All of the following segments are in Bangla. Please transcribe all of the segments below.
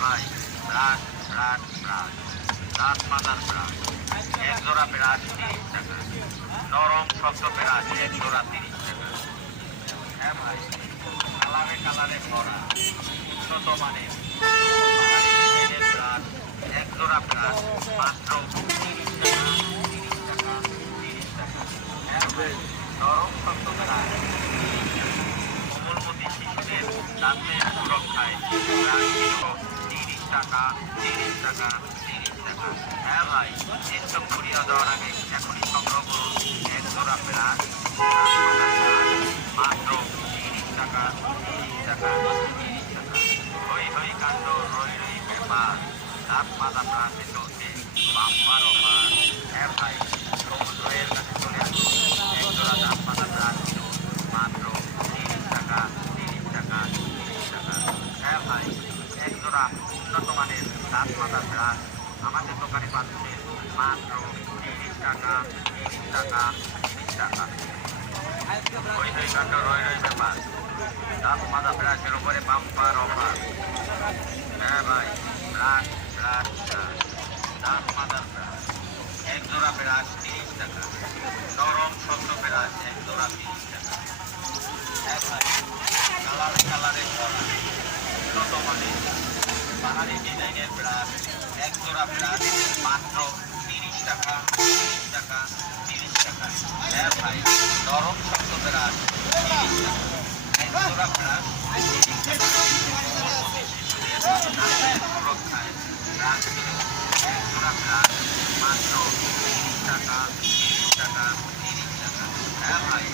ভাই ব্রাশ ব্রাশ ব্রাশ দাঁত মাদার ব্রাশ এক জোড়া ব্রাশ 30 টাকা। নরম শক্ত ব্রাশ এক জোড়া 30 টাকা। হ্যাঁ ভাই কালারে কালারে ভরা উন্নত মানের বাঙালি ডিজাইনের ব্রাশ এক জোড়া ব্রাশ মাত্র 30 টাকা 30 টাকা 30 টাকা। হ্যাঁ ভাই নরম শক্ত ব্রাশ 30 টাকা। কোমলমতি শিশুদের দাঁতের সুরক্ষায় ব্রাশ কিলো 30 টাকা 30 টাকা 30 টাকা। হ্যাঁ ভাই স্টক ফুরিয়ে দেওয়ার আগে এখনই সংগ্রহ করুন এক জোড়া ব্রাশ মাত্র 30 টাকা 30 টাকা 30 টাকা। হই হই কাণ্ড রই রই ব্যাপার দাঁত মাজা ব্রাশে চলছে বাম্পার অফার। হ্যাঁ ভাই সবুজ রয়ের কাছে চলে আসুন এক জোড়া দাঁত মাজা ব্রাশ কিনুন মাত্র 30 টাকা 30 টাকা 30 টাকা। হ্যাঁ ভাই এক জোড়া উন্নত মানের দাঁত মাজা ব্রাশ আমাদের দোকানে পাচ্ছেন মাত্র 30 টাকা 30 টাকা 30 টাকা। হই হই কাণ্ড রই রই ব্যাপার দাঁত মাজা ব্রাশের উপরে বাম্পার অফার। হ্যাঁ ভাই ব্রাশ ব্রাশ ব্রাশ দাঁত মাজার ব্রাশ এক জোড়া ব্রাশ 30 টাকা। নরম শক্ত ব্রাশ এক জোড়া 30 টাকা। হ্যাঁ ভাই কালারে কালারে ভরা উন্নত মানের বাঙালি ডিজাইনের ব্রাশ এক জোড়া ব্রাশ মাত্র 30 টাকা 30 টাকা 30 টাকা। হ্যাঁ ভাই নরম শক্ত ব্রাশ 30 টাকা। এক জোড়া ব্রাশ 30 টাকা। কোমলমতি শিশুদের দাঁতের সুরক্ষায় ব্রাশ কিনুন এক জোড়া ব্রাশ মাত্র 30 টাকা 30 টাকা 30 টাকা। হ্যাঁ ভাই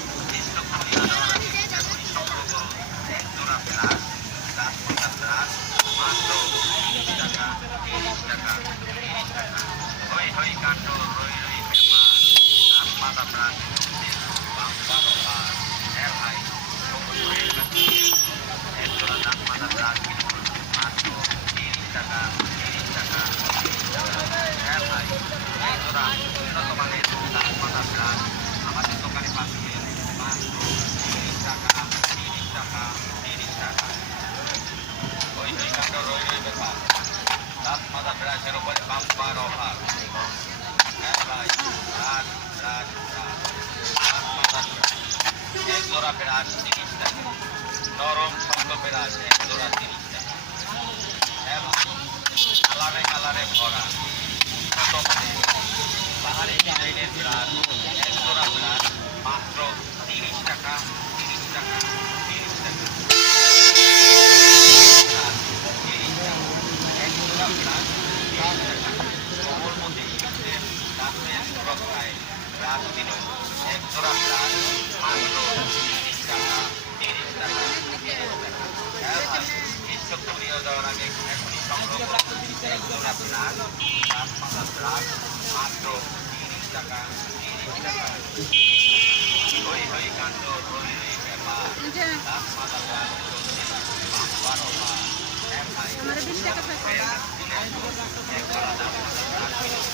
স্টক ফুরিয়ে দেওয়ার আগে এখনই সংগ্রহ করুন এক জোড়া ব্রাশ দাঁত মাজা ব্রাশ মাত্র 30 টাকা 30 টাকা 30 টাকা। হই হই কাণ্ড রই রই ব্যাপার দাঁত মাজা ব্রাশে চলছে বাম্পার অফার। হ্যাঁ ভাই সবুজ রয়ের কাছে এক জোড়া দাঁত মাজা ব্রাশ কিনুন মাত্র 30 টাকা 30 টাকা 30 টাকা। হ্যাঁ ভাই এক জোড়া উন্নত মানের দাঁত মাজা ব্রাশ আমাদের দোকানে পাচ্ছেন মাত্র 30 টাকা 30 টাকা 30 টাকা। হই হই কাণ্ড রই রই ব্যাপার দাঁত মাজা ব্রাশের উপরে বাম্পার অফার। হ্যাঁ ভাই ব্রাশ ব্রাশ ব্রাশ দাঁত মাজা ব্রাশ এক জোড়া ব্রাশ 30 টাকা। নরম শক্ত ব্রাশ এক জোড়া 30 টাকা। হ্যাঁ ভাই কালারে কালারে ভরা উন্নত মানের বাঙালি ডিজাইনের ব্রাশ এক জোড়া ব্রাশ মাত্র 30 টাকা 30 টাকা 30 টাকা। এক জোড়া ব্রাশ 30 টাকা। কোমলমতি শিশুদের দাঁতের সুরক্ষায় ব্রাশ কিনুন এক জোড়া ব্রাশ মাত্র 30 টাকা 30 টাকা 30 টাকা। হ্যাঁ ভাই স্টক ফুরিয়ে দেওয়ার আগে এখনই সংগ্রহ করুন এক জোড়া ব্রাশ দাঁত মাজা ব্রাশ মাত্র 30 টাকা 30 টাকা। হই হই কাণ্ড রই রই ব্যাপার দাঁত মাজা ব্রাশ চলছে বাম্পার অফার। হ্যাঁ ভাই এক জোড়া দাঁত মাজা ব্রাশ কিনুন